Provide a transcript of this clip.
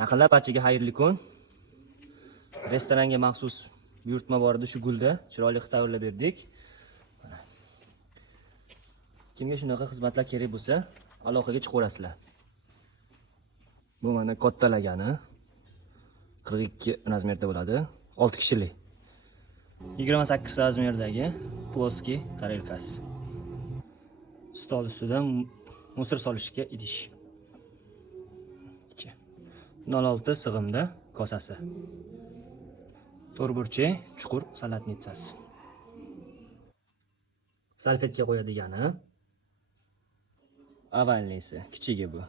Yaqinlab barchaga xayrli kun. Restoranga maxsus buyurtma bor edi, shu gulda chiroyli qilib tayyorlab berdik. Kimga shunaqa xizmatlar kerak bo'lsa, aloqaga chiqaverasizlar. Bu mana katta lagani 42 razmerda bo'ladi, 6 kishilik. 28 razmerdagi ploskiy tarelkasi. Stol ustidan musor solishga idish. 06 sig'imda kosasi. To'rtburchak chuqur salatnitsasi. Salfetga qo'yadigani. Avalnisi kichigi bu.